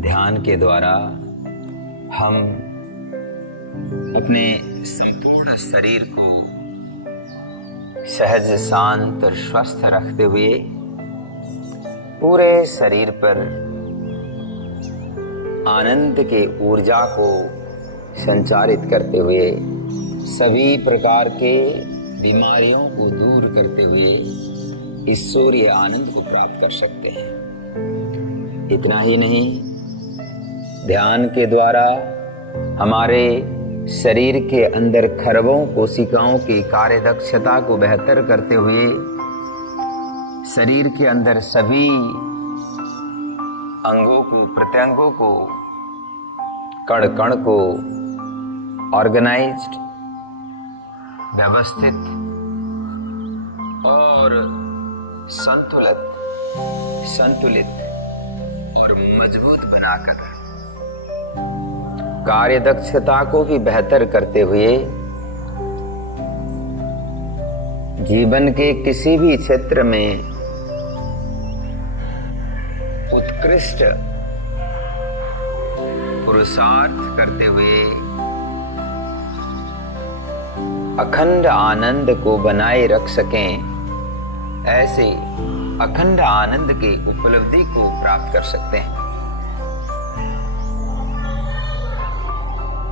ध्यान के द्वारा हम अपने संपूर्ण शरीर को सहज, शांत और स्वस्थ रखते हुए पूरे शरीर पर आनंद के ऊर्जा को संचारित करते हुए सभी प्रकार के बीमारियों को दूर करते हुए ईश्वरीय आनंद को प्राप्त कर सकते हैं। इतना ही नहीं, ध्यान के द्वारा हमारे शरीर के अंदर खरबों कोशिकाओं की कार्यदक्षता को बेहतर करते हुए शरीर के अंदर सभी अंगों को, प्रत्यंगों को, कण कण को ऑर्गेनाइज्ड, व्यवस्थित और संतुलित और मजबूत बनाकर कार्यदक्षता को भी बेहतर करते हुए जीवन के किसी भी क्षेत्र में उत्कृष्ट पुरुषार्थ करते हुए अखंड आनंद को बनाए रख सकें, ऐसे अखंड आनंद की उपलब्धि को प्राप्त कर सकते हैं।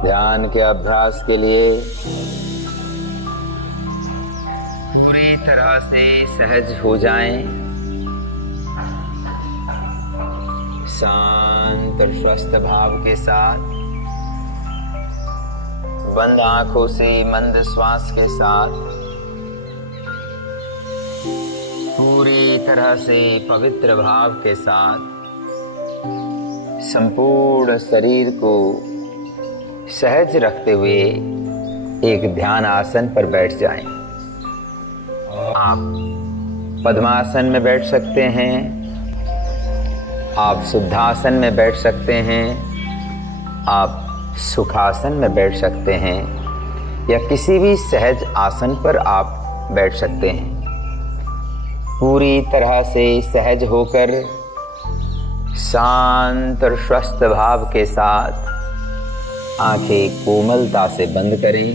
ध्यान के अभ्यास के लिए पूरी तरह से सहज हो जाएं, शांत और स्वस्थ भाव के साथ, बंद आंखों से मंद श्वास के साथ पूरी तरह से पवित्र भाव के साथ संपूर्ण शरीर को सहज रखते हुए एक ध्यान आसन पर बैठ जाएं। आप पद्मासन में बैठ सकते हैं, आप शुद्धासन में बैठ सकते हैं, आप सुखासन में बैठ सकते हैं या किसी भी सहज आसन पर आप बैठ सकते हैं। पूरी तरह से सहज होकर शांत और स्वस्थ भाव के साथ आंखें कोमलता से बंद करें।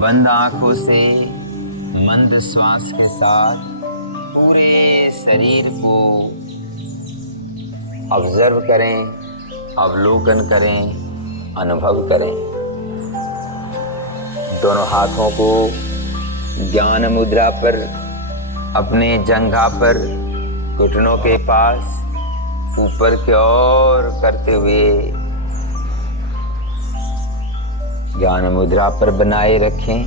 बंद आंखों से मंद श्वास के साथ पूरे शरीर को ऑब्जर्व करें, अवलोकन करें, अनुभव करें। दोनों हाथों को ज्ञान मुद्रा पर अपने जंघा पर घुटनों के पास ऊपर की ओर करते हुए ज्ञान मुद्रा पर बनाए रखें।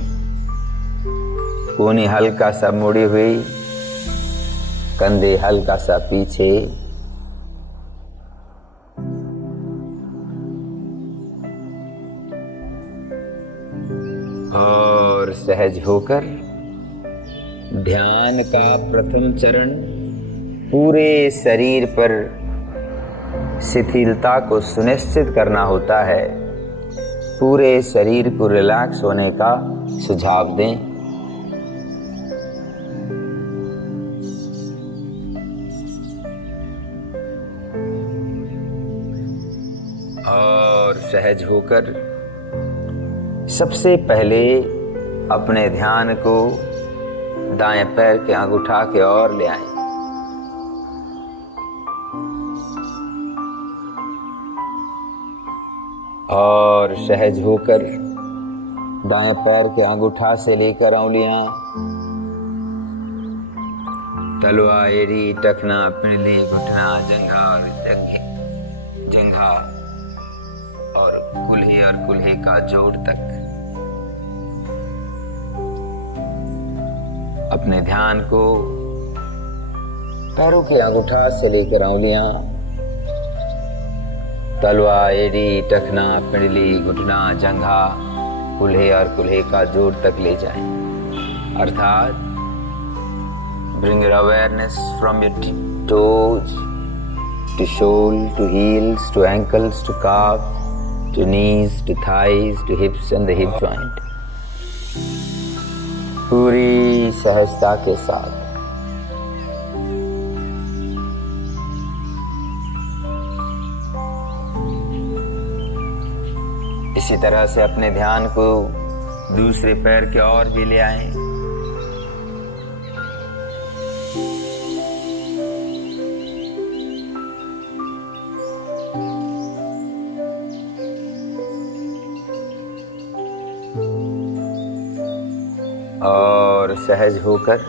कूनी हल्का सा मुड़ी हुई, कंधे हल्का सा पीछे। और सहज होकर ध्यान का प्रथम चरण पूरे शरीर पर शिथिलता को सुनिश्चित करना होता है। पूरे शरीर को रिलैक्स होने का सुझाव दें। और सहज होकर सबसे पहले अपने ध्यान को दाएं पैर के अंगूठा के ओर ले आएं। और सहज होकर दाएं पैर के अंगूठा से लेकर उंगलियां तलवा, एड़ी, टखना, पिंडली, घुटना, जंघा और जंघा और कुल्हे का जोड़ तक अपने ध्यान को पैरों के अंगूठा से लेकर उंगलियां तलवा, एड़ी, टखना, पिंडली, घुटना, जंघा, कुल्हे का जोड़ तक ले जाएं। अर्थात bring your awareness from your toes to sole, to heels, to ankles, to calf, to knees, to thighs, to hips and the hip joint. पूरी सहजता के साथ इसी तरह से अपने ध्यान को दूसरे पैर की ओर भी ले आएं। और सहज होकर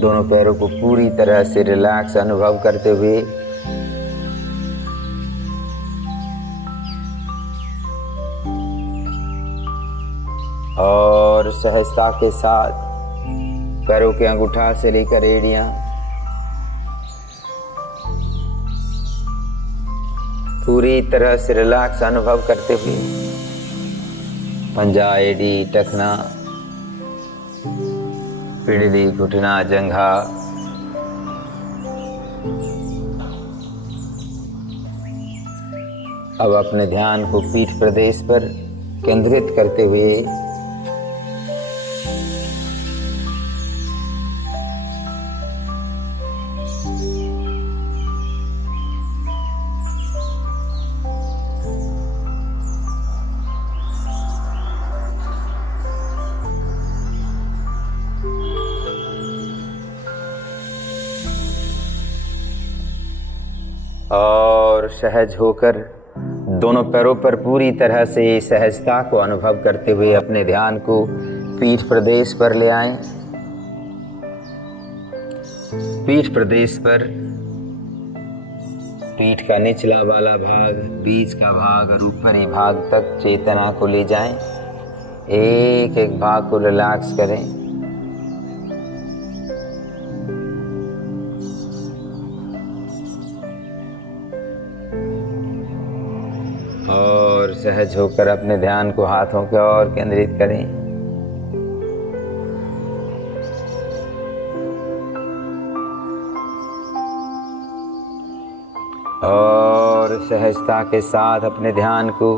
दोनों पैरों को पूरी तरह से रिलैक्स अनुभव करते हुए और सहजता के साथ पैरों के अंगूठा से लेकर एड़ियां पूरी तरह से रिलैक्स अनुभव करते हुए पंजा, एड़ी, टखना, पिंडली, घुटना, जंघा, अब अपने ध्यान को पीठ प्रदेश पर केंद्रित करते हुए और सहज होकर दोनों पैरों पर पूरी तरह से सहजता को अनुभव करते हुए अपने ध्यान को पीठ प्रदेश पर ले आएं। पीठ प्रदेश पर पीठ का निचला वाला भाग, बीच का भाग और ऊपरी भाग तक चेतना को ले जाएं। एक एक भाग को रिलैक्स करें। और सहज होकर अपने ध्यान को हाथों की ओर केंद्रित करें। और सहजता के साथ अपने ध्यान को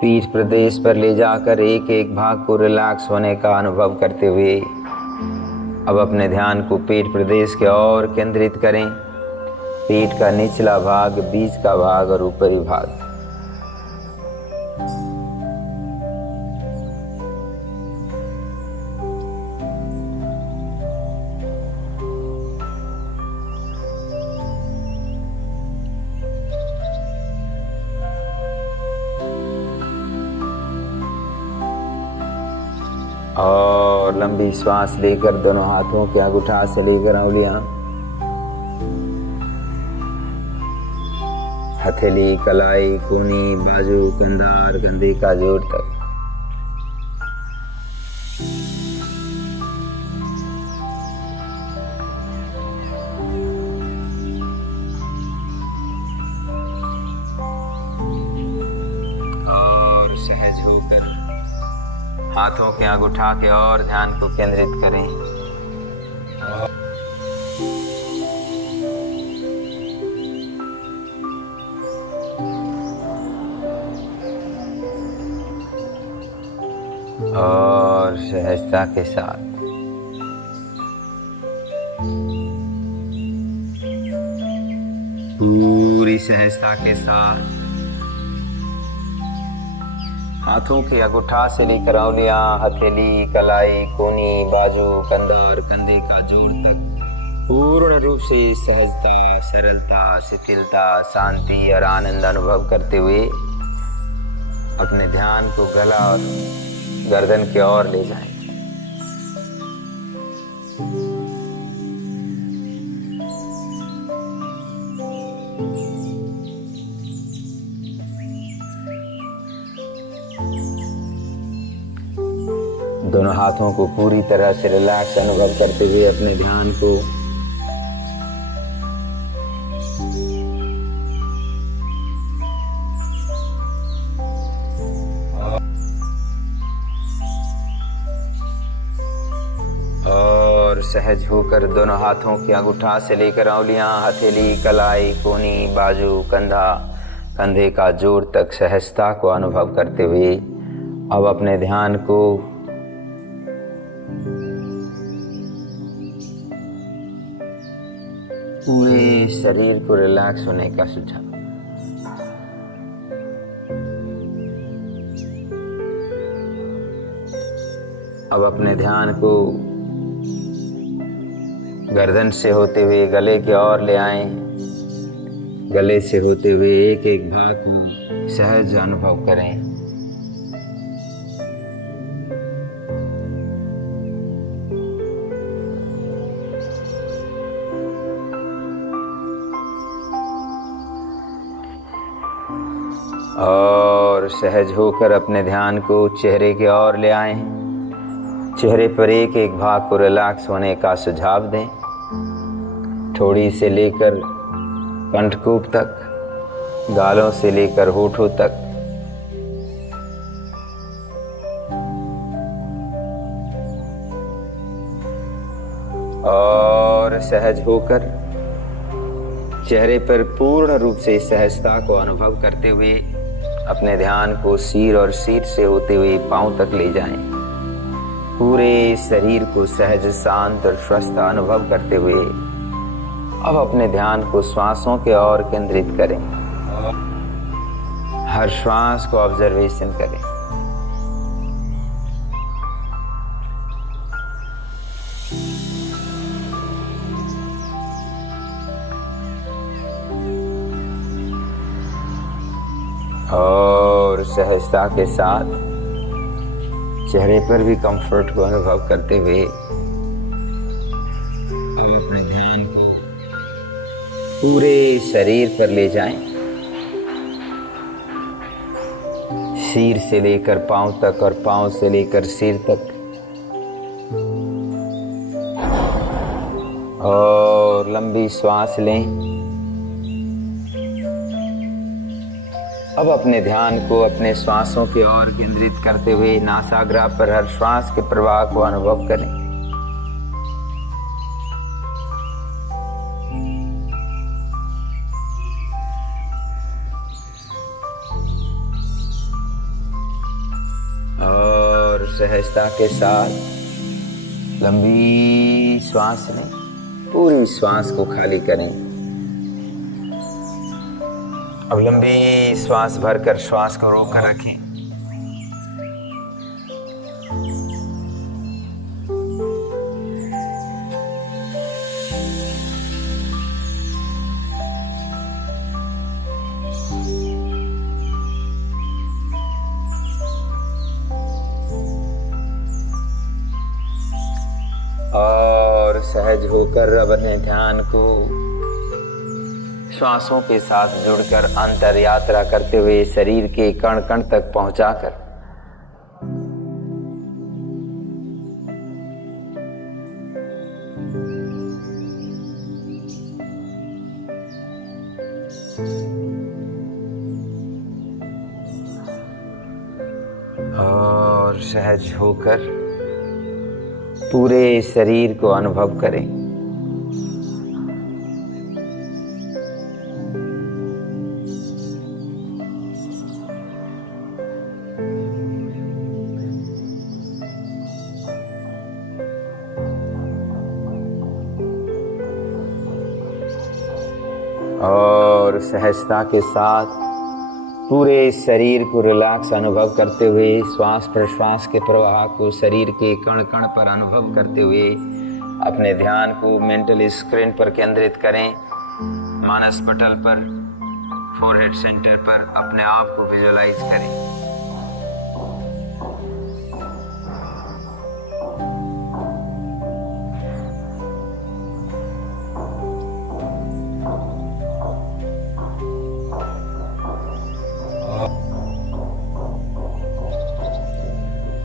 पीठ प्रदेश पर ले जाकर एक एक भाग को रिलैक्स होने का अनुभव करते हुए अब अपने ध्यान को पीठ प्रदेश के ओर केंद्रित करें। पीठ का निचला भाग, बीच का भाग और ऊपरी भाग। और लंबी श्वास लेकर दोनों हाथों के अंगूठा से लेकर उंगलियां हथेली, कलाई, कूनी, बाजू, कंधा और कंधे का जोड़ तक। और सहज होकर हाथों के अंगूठा के और ध्यान को केंद्रित करें। और सहजता के साथ पूरी सहजता के साथ हाथों के अंगूठा से लेकर उंगलियां, हथेली, कलाई, कोनी, बाजू, कंधा और कंधे का जोड़ तक पूर्ण रूप से सहजता, सरलता, शिथिलता, शांति और आनंद अनुभव करते हुए अपने ध्यान को गला और गर्दन की ओर ले जाएं। दोनों हाथों को पूरी तरह से रिलैक्स अनुभव करते हुए अपने ध्यान को और सहज होकर दोनों हाथों के अंगूठा से लेकर उंगलियां, हथेली, कलाई, कोनी, बाजू, कंधा, कंधे का जोड़ तक सहजता को अनुभव करते हुए अब अपने ध्यान को पूरे शरीर को रिलैक्स होने का सुझाव। अब अपने ध्यान को गर्दन से होते हुए गले की ओर ले आएं। गले से होते हुए एक एक भाग को सहज अनुभव करें। और सहज होकर अपने ध्यान को चेहरे की ओर ले आएं। चेहरे पर एक एक भाग को रिलैक्स होने का सुझाव दें। ठोड़ी से लेकर कंठकूप तक, गालों से लेकर होठों तक। और सहज होकर चेहरे पर पूर्ण रूप से सहजता को अनुभव करते हुए अपने ध्यान को सिर और सिर से होते हुए पांव तक ले जाएं। पूरे शरीर को सहज, शांत और स्वस्थ अनुभव करते हुए अब अपने ध्यान को श्वासों के ओर केंद्रित करें। हर श्वास को ऑब्जर्वेशन करें। और सहजता के साथ चेहरे पर भी कंफर्ट को अनुभव करते हुए अब अपने ध्यान को पूरे शरीर पर ले जाएं। सिर से लेकर पांव तक और पांव से लेकर सिर तक। और लंबी श्वास लें। अब अपने ध्यान को अपने श्वासों की ओर केंद्रित करते हुए नासाग्र पर हर श्वास के प्रवाह को अनुभव करें। और सहजता के साथ लंबी श्वास लें। पूरी श्वास को खाली करें। अब लंबी श्वास भरकर श्वास को रोककर रखें। और सहज होकर अब अपने ध्यान को श्वासों के साथ जुड़कर अंतर यात्रा करते हुए शरीर के कण कण तक पहुंचाकर और सहज होकर पूरे शरीर को अनुभव करें। और सहजता के साथ पूरे शरीर को रिलैक्स अनुभव करते हुए श्वास प्रश्वास के प्रवाह को शरीर के कण कण पर अनुभव करते हुए अपने ध्यान को मेंटल स्क्रीन पर केंद्रित करें। मानस पटल पर फोरहेड सेंटर पर अपने आप को विजुअलाइज करें।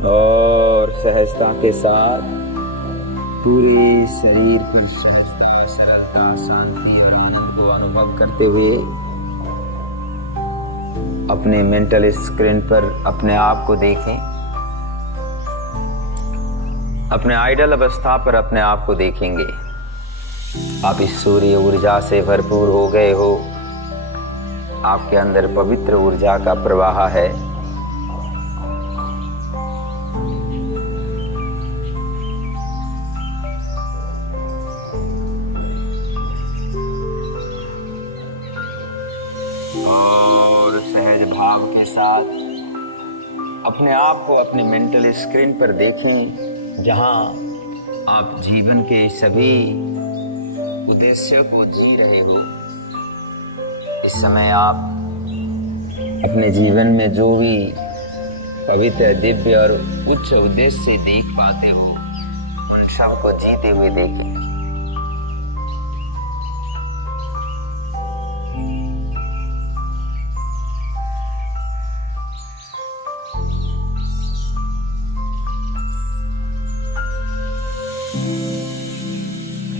और सहजता के साथ पूरे शरीर पर सहजता, सरलता, शांति और आनंद को अनुभव करते हुए अपने मेंटल स्क्रीन पर अपने आप को देखें। अपने आइडल अवस्था पर अपने आप को देखेंगे। आप इस सूर्य ऊर्जा से भरपूर हो गए हो। आपके अंदर पवित्र ऊर्जा का प्रवाह है। और सहज भाव के साथ अपने आप को अपने मेंटल स्क्रीन पर देखें। जहां आप जीवन के सभी उद्देश्य को जी रहे हो, इस समय आप अपने जीवन में जो भी पवित्र, दिव्य और उच्च उद्देश्य देख पाते हो, उन सब को जीते हुए देखें।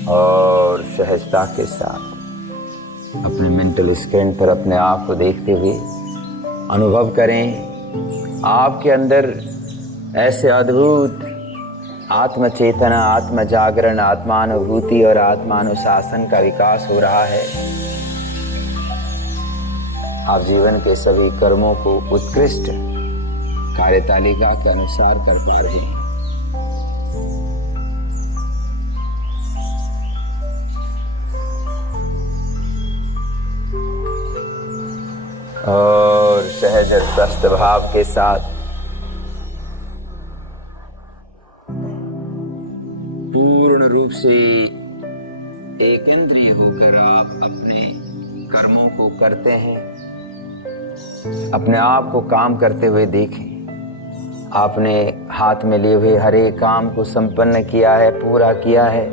और सहजता के साथ अपने मेंटल स्क्रीन पर अपने आप को देखते हुए अनुभव करें आपके अंदर ऐसे अद्भुत आत्म चेतना, आत्म जागरण, आत्मानुभूति और आत्मानुशासन का विकास हो रहा है। आप जीवन के सभी कर्मों को उत्कृष्ट कार्यतालिका के अनुसार कर पा रहे हैं। और सहज स्वस्थ भाव के साथ पूर्ण रूप से एकेंद्रीय होकर आप अपने कर्मों को करते हैं। अपने आप को काम करते हुए देखें। आपने हाथ में लिए हुए हर एक काम को संपन्न किया है, पूरा किया है।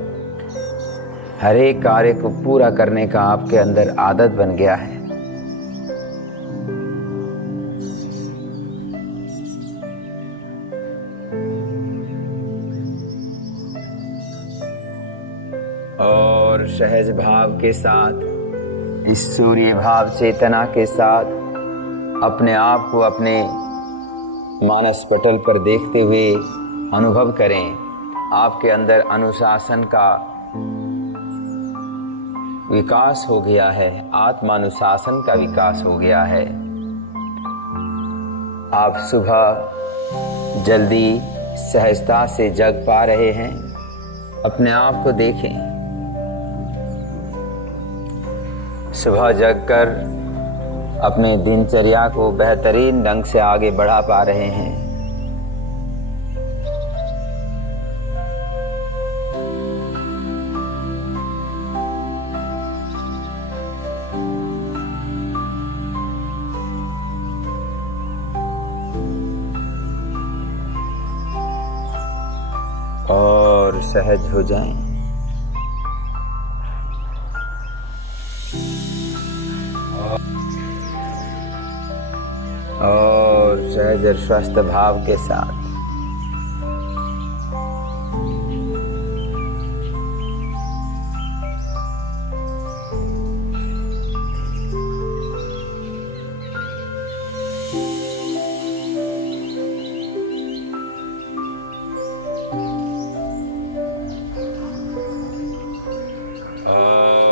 हर एक कार्य को पूरा करने का आपके अंदर आदत बन गया है। और सहज भाव के साथ, ईश्वरीय भाव चेतना के साथ अपने आप को अपने मानस पटल पर देखते हुए अनुभव करें। आपके अंदर अनुशासन का विकास हो गया है, आत्मानुशासन का विकास हो गया है। आप सुबह जल्दी सहजता से जग पा रहे हैं। अपने आप को देखें। सुबह जगकर अपने दिनचर्या को बेहतरीन ढंग से आगे बढ़ा पा रहे हैं। और सहज हो जाएं। और सहज और स्वस्थ भाव के साथ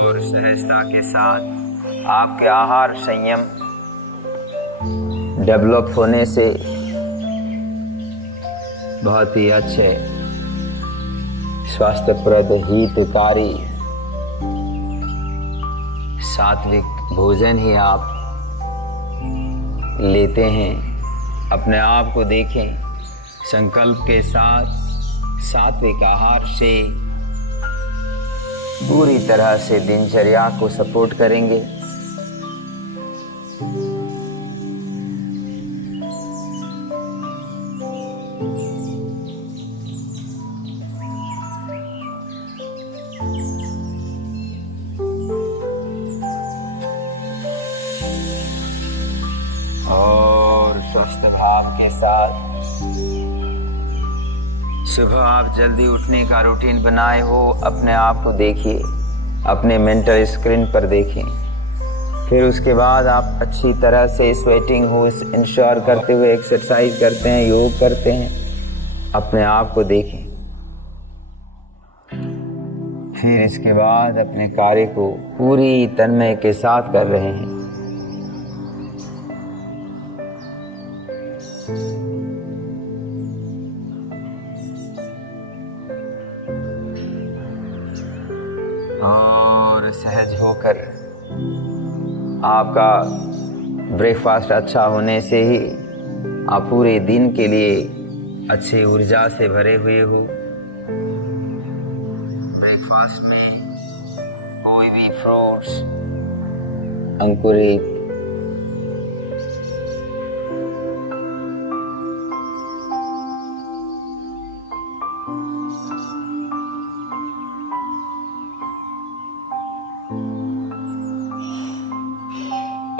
और सहजता के साथ आपके आहार संयम डेवलप होने से बहुत ही अच्छे स्वास्थ्यप्रद, हितकारी, सात्विक भोजन ही आप लेते हैं। अपने आप को देखें। संकल्प के साथ सात्विक आहार से पूरी तरह से दिनचर्या को सपोर्ट करेंगे। और स्वस्थ भाव के साथ सुबह आप जल्दी उठने का रूटीन बनाए हो। अपने आप को देखिए, अपने मेंटल स्क्रीन पर देखें। फिर उसके बाद आप अच्छी तरह से स्वेटिंग हो इंश्योर करते हुए एक्सरसाइज करते हैं, योग करते हैं। अपने आप को देखें। फिर इसके बाद अपने कार्य को पूरी तन्मय के साथ कर रहे हैं। और सहज होकर आपका ब्रेकफास्ट अच्छा होने से ही आप पूरे दिन के लिए अच्छी ऊर्जा से भरे हुए हो। ब्रेकफास्ट में कोई भी फ्रूट्स, अंकुरित,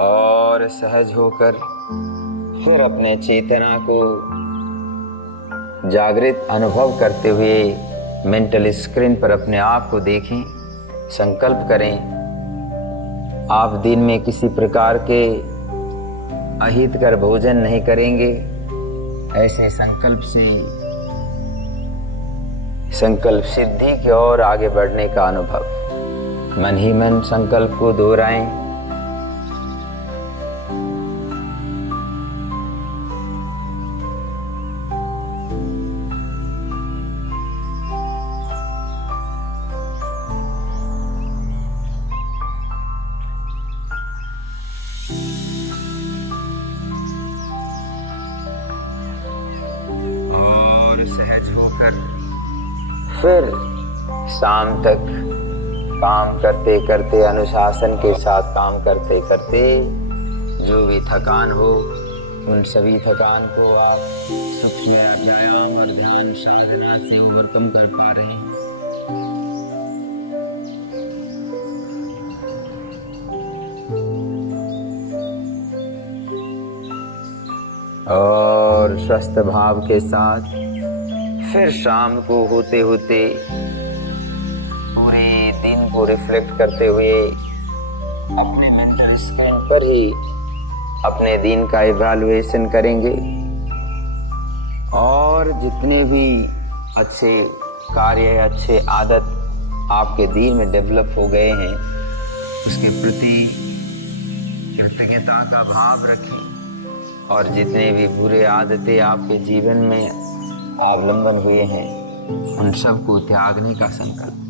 और सहज होकर फिर अपने चेतना को जागृत अनुभव करते हुए मेंटल स्क्रीन पर अपने आप को देखें। संकल्प करें, आप दिन में किसी प्रकार के अहितकर भोजन नहीं करेंगे। ऐसे संकल्प से संकल्प सिद्धि की ओर आगे बढ़ने का अनुभव। मन ही मन संकल्प को दोहराएं। सहज होकर फिर शाम तक काम करते करते, अनुशासन के साथ काम करते करते जो भी थकान हो, उन सभी थकान को आप सूक्ष्म व्यायाम और ध्यान साधना से ओवरकम कर पा रहे हैं। और स्वस्थ भाव के साथ फिर शाम को होते होते पूरे दिन को रिफ्लेक्ट करते हुए अपने मेंटल स्क्रीन पर ही अपने दिन का इवैल्यूएशन करेंगे और जितने भी अच्छे कार्य, अच्छे आदत आपके दिन में डेवलप हो गए हैं, उसके प्रति कृतज्ञता का भाव रखें और जितने भी बुरे आदतें आपके जीवन में अवलंबन हुए हैं, उन सबको त्यागने का संकल्प।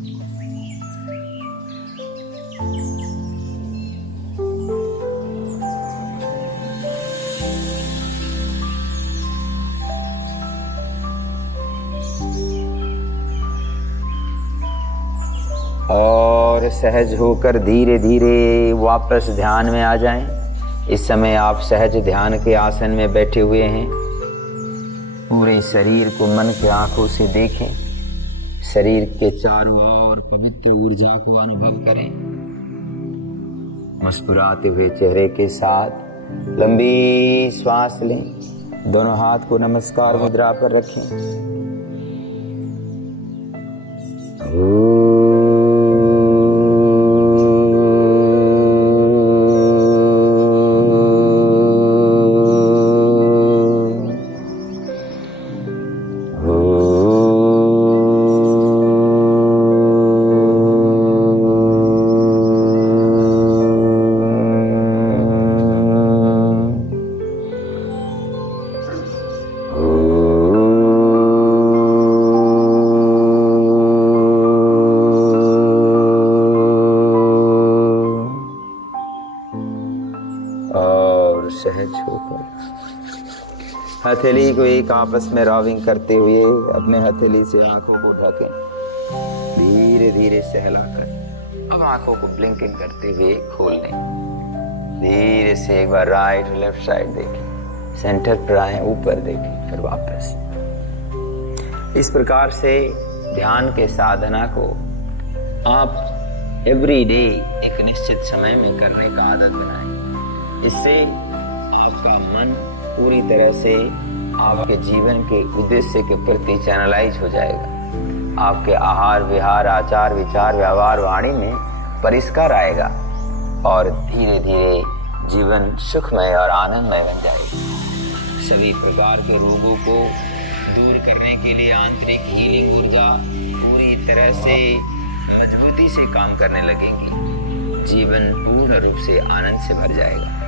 और सहज होकर धीरे धीरे वापस ध्यान में आ जाएं। इस समय आप सहज ध्यान के आसन में बैठे हुए हैं। पूरे शरीर को मन की आंखों से देखें। शरीर के चारों ओर पवित्र ऊर्जा को अनुभव करें। मुस्कुराते हुए चेहरे के साथ लंबी श्वास लें। दोनों हाथ को नमस्कार मुद्रा पर रखें। सहज होकर हथेली को एक आपस में रॉबिंग करते हुए अपने हथेली से आंखों को ढकें। धीरे धीरे सहलाकर अब आंखों को ब्लिंकिंग करते हुए खोल लें। धीरे से एक बार राइट लेफ्ट साइड देखें, सेंटर पर आए, ऊपर देखें, फिर वापस। इस प्रकार से ध्यान के साधना को आप एवरी डे एक निश्चित समय में करने का आदत बनाएं। इससे आपका मन पूरी तरह से आपके जीवन के उद्देश्य के प्रति चैनलाइज हो जाएगा। आपके आहार विहार, आचार विचार, व्यवहार, वाणी में परिष्कार आएगा और धीरे धीरे जीवन सुखमय और आनंदमय बन जाएगा। सभी प्रकार के रोगों को दूर करने के लिए आंतरिक हीलिंग ऊर्जा पूरी तरह से मजबूती से काम करने लगेंगी। जीवन पूर्ण रूप से आनंद से भर जाएगा।